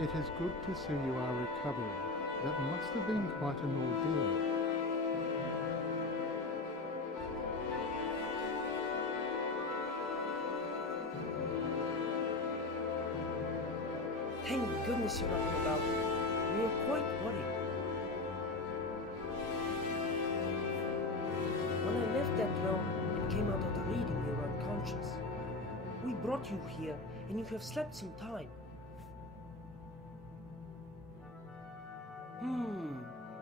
It is good to see you are recovering. That must have been quite an ordeal. Thank goodness you're not about. We were quite worried. When I left that realm, it came out of the reading you were unconscious. We brought you here, and you have slept some time.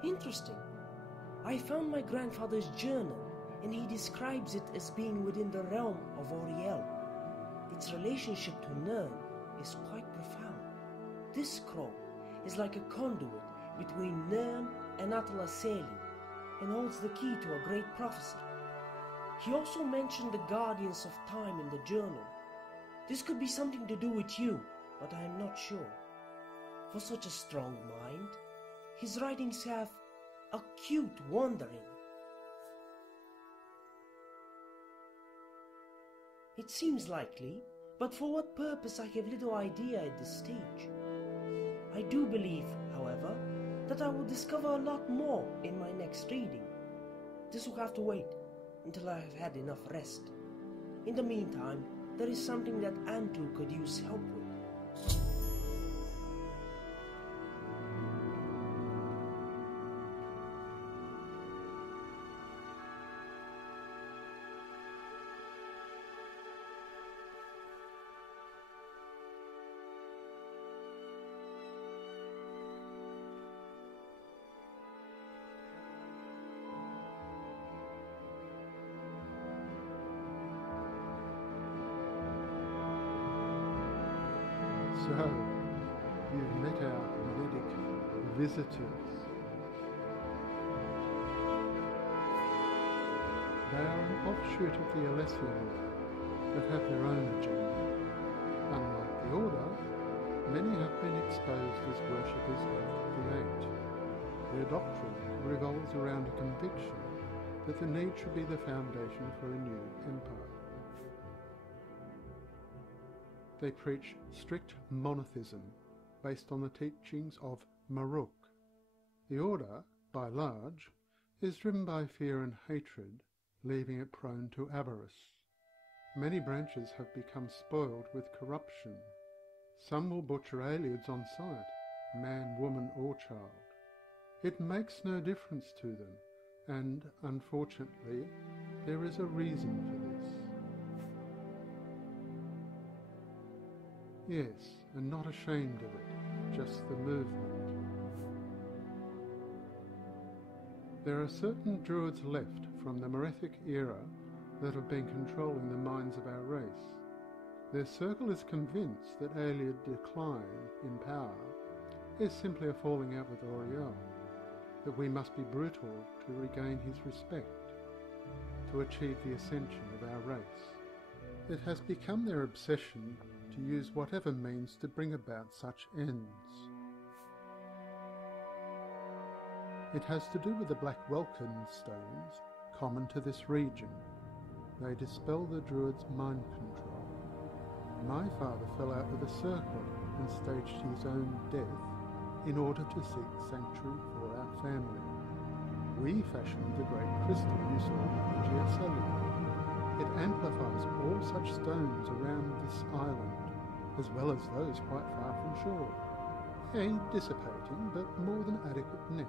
Interesting. I found my grandfather's journal, and he describes it as being within the realm of Oriel. Its relationship to Nern is quite profound. This scroll is like a conduit between Nern and Atala Seli, and holds the key to a great prophecy. He also mentioned the Guardians of Time in the journal. This could be something to do with you, but I am not sure. For such a strong mind, his writings have acute wandering. It seems likely, but for what purpose I have little idea at this stage. I do believe, however, that I will discover a lot more in my next reading. This will have to wait until I have had enough rest. In the meantime, there is something that Hantu could use help with. So, you've met our medic visitors. They are an offshoot of the Alessian Order that have their own agenda. Unlike the Order, many have been exposed as worshippers of the Eight. Their doctrine revolves around a conviction that the need should be the foundation for a new empire. They preach strict monotheism based on the teachings of Maruk. The Order, by large, is driven by fear and hatred, leaving it prone to avarice. Many branches have become spoiled with corruption. Some will butcher aliens on sight, man, woman or child. It makes no difference to them, and, unfortunately, there is a reason for this. Yes, and not ashamed of it, just the movement. There are certain druids left from the Merethic era that have been controlling the minds of our race. Their circle is convinced that Ayleid's decline in power is simply a falling out with Oriel, that we must be brutal to regain his respect, to achieve the ascension of our race. It has become their obsession to use whatever means to bring about such ends. It has to do with the Black Welkin stones common to this region. They dispel the druid's mind control. My father fell out with a circle and staged his own death in order to seek sanctuary for our family. We fashioned the great crystal you saw in Giacelli. It amplifies all such stones around this island, as well as those quite far from shore. A dissipating but more than adequate net.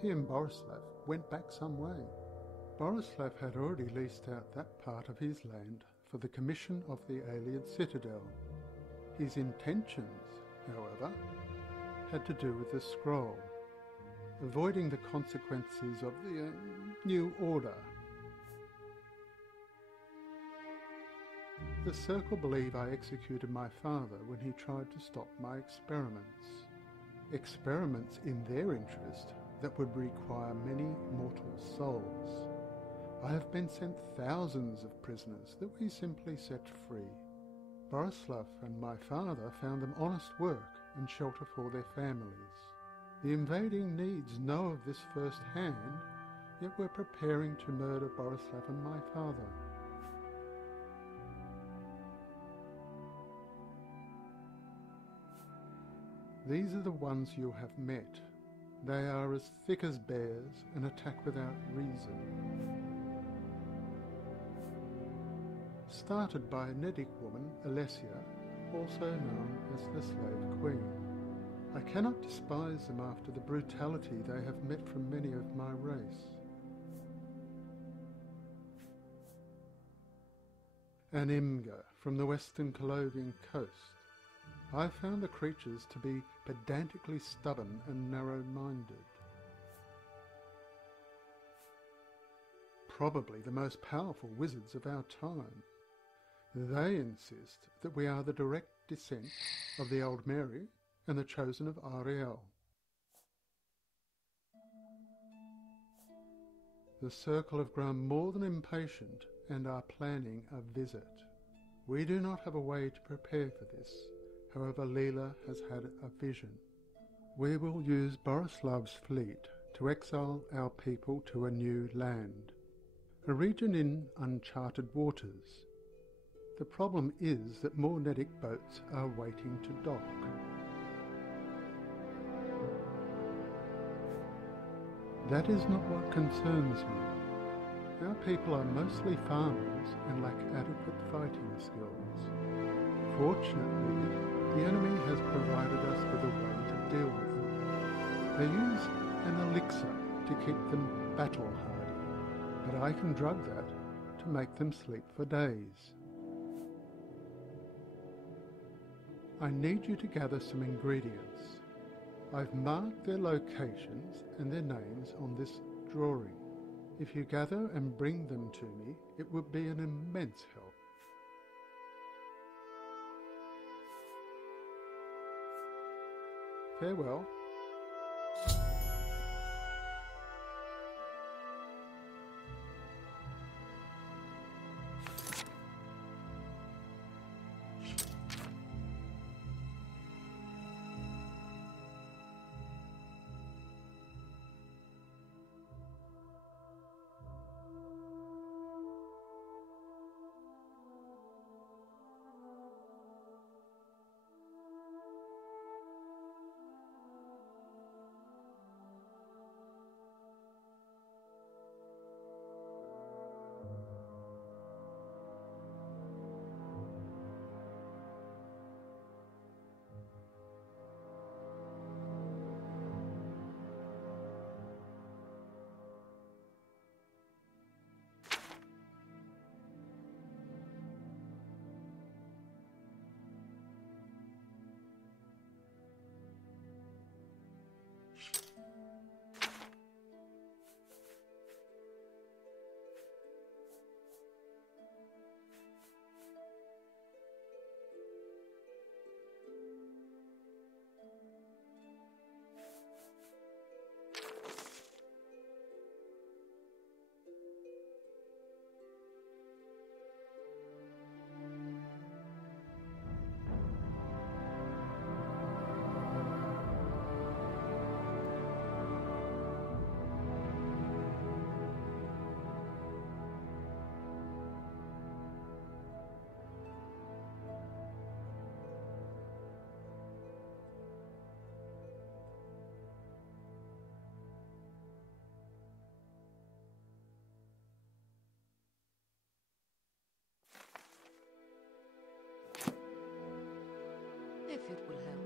He and Borislav went back some way. Borislav had already leased out that part of his land for the commission of the Ayleid citadel. His intentions, however, had to do with the scroll, avoiding the consequences of the new order. The Circle believe I executed my father when he tried to stop my experiments. Experiments in their interest that would require many mortal souls. I have been sent thousands of prisoners that we simply set free. Borislav and my father found them honest work and shelter for their families. The invading needs know of this firsthand, yet we're preparing to murder Borislav and my father. These are the ones you have met. They are as thick as bears and attack without reason. Started by a Nedic woman, Alessia, also known as the Slave Queen. I cannot despise them after the brutality they have met from many of my race. An Imga from the western Colovian coast. I found the creatures to be pedantically stubborn and narrow-minded. Probably the most powerful wizards of our time. They insist that we are the direct descent of the Old Mary and the chosen of Ariel. The Circle have grown more than impatient and are planning a visit. We do not have a way to prepare for this. However, Leela has had a vision. We will use Borislav's fleet to exile our people to a new land, a region in uncharted waters. The problem is that more Nedic boats are waiting to dock. That is not what concerns me. Our people are mostly farmers and lack adequate fighting skills. Fortunately, the enemy has provided us with a way to deal with them. They use an elixir to keep them battle-hardy, but I can drug that to make them sleep for days. I need you to gather some ingredients. I've marked their locations and their names on this drawing. If you gather and bring them to me, it would be an immense help. Farewell. If it will help.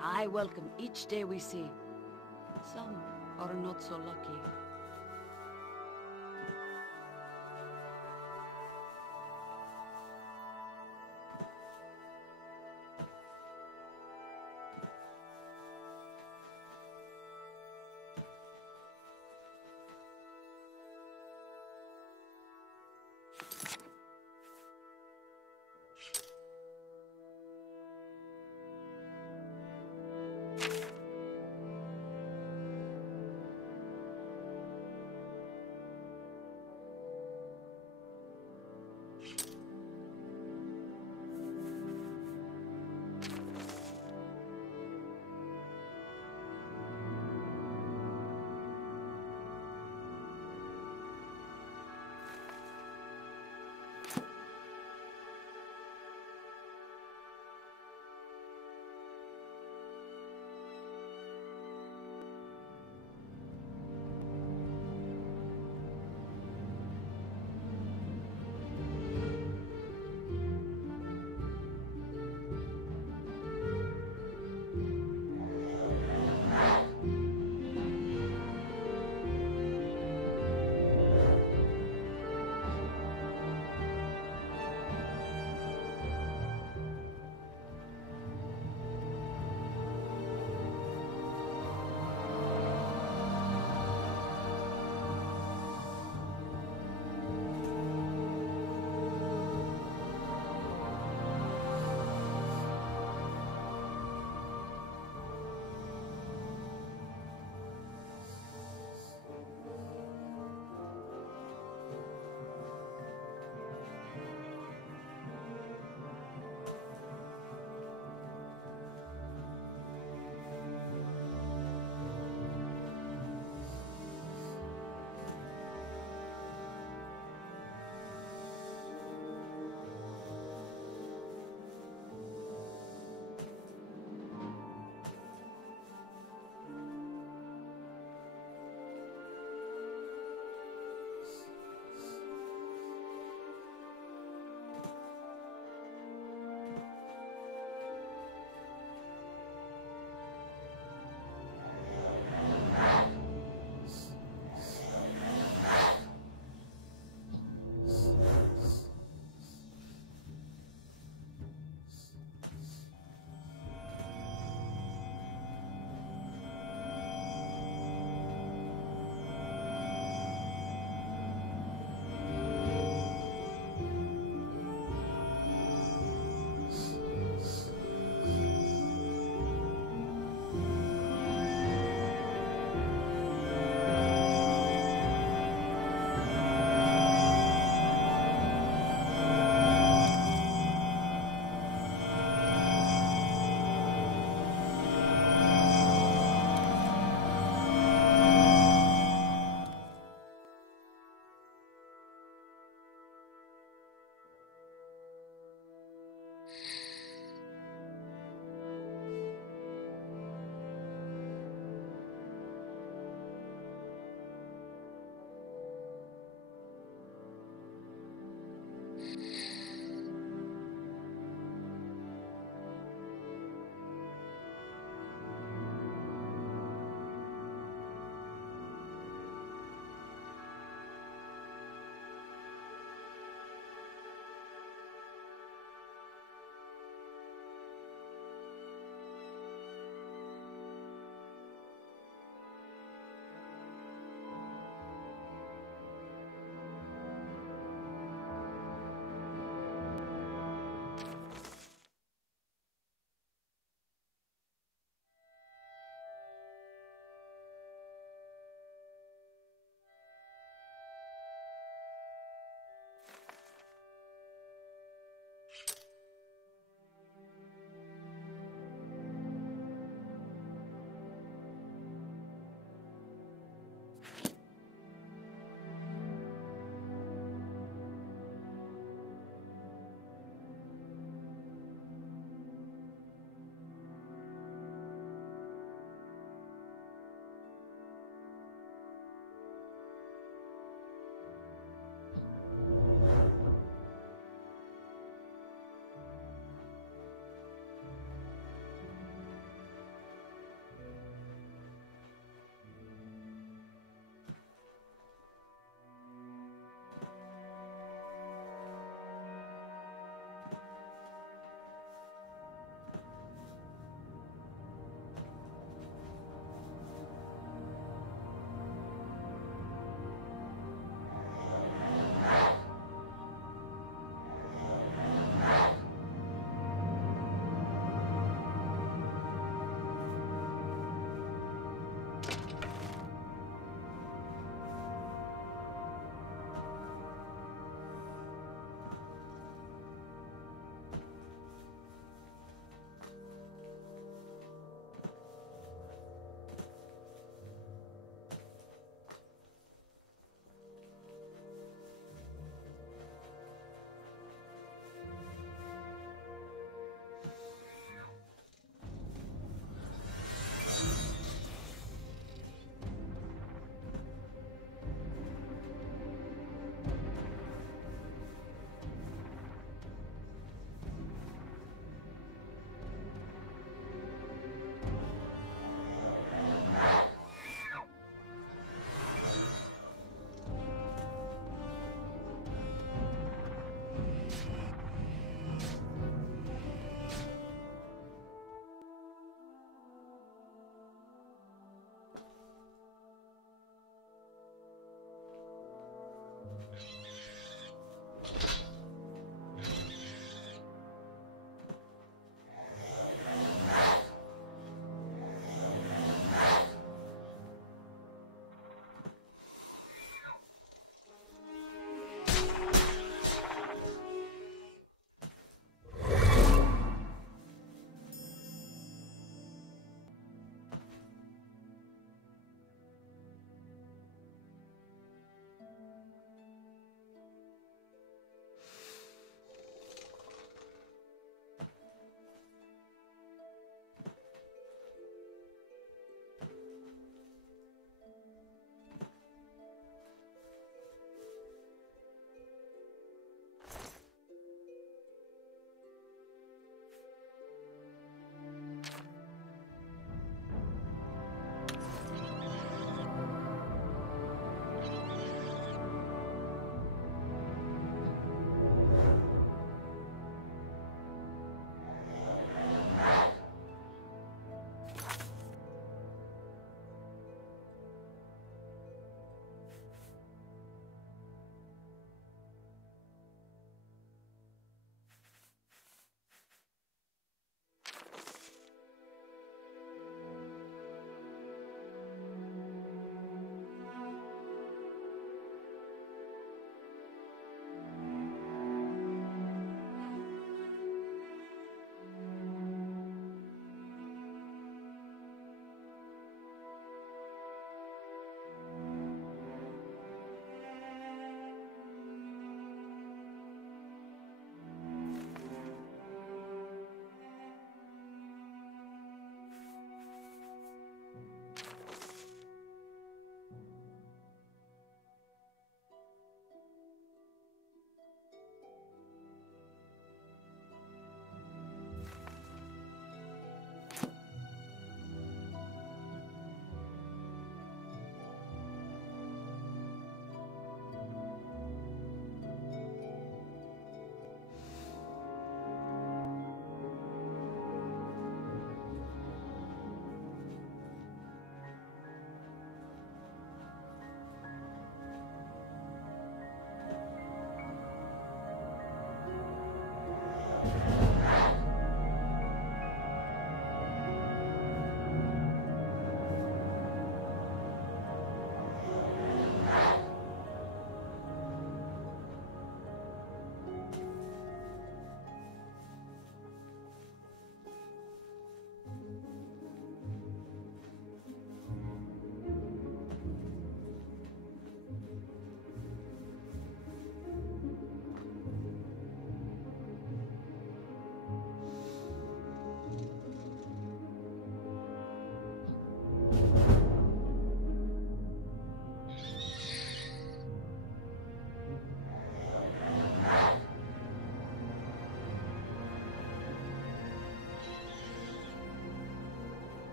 I welcome each day we see. Some are not so lucky.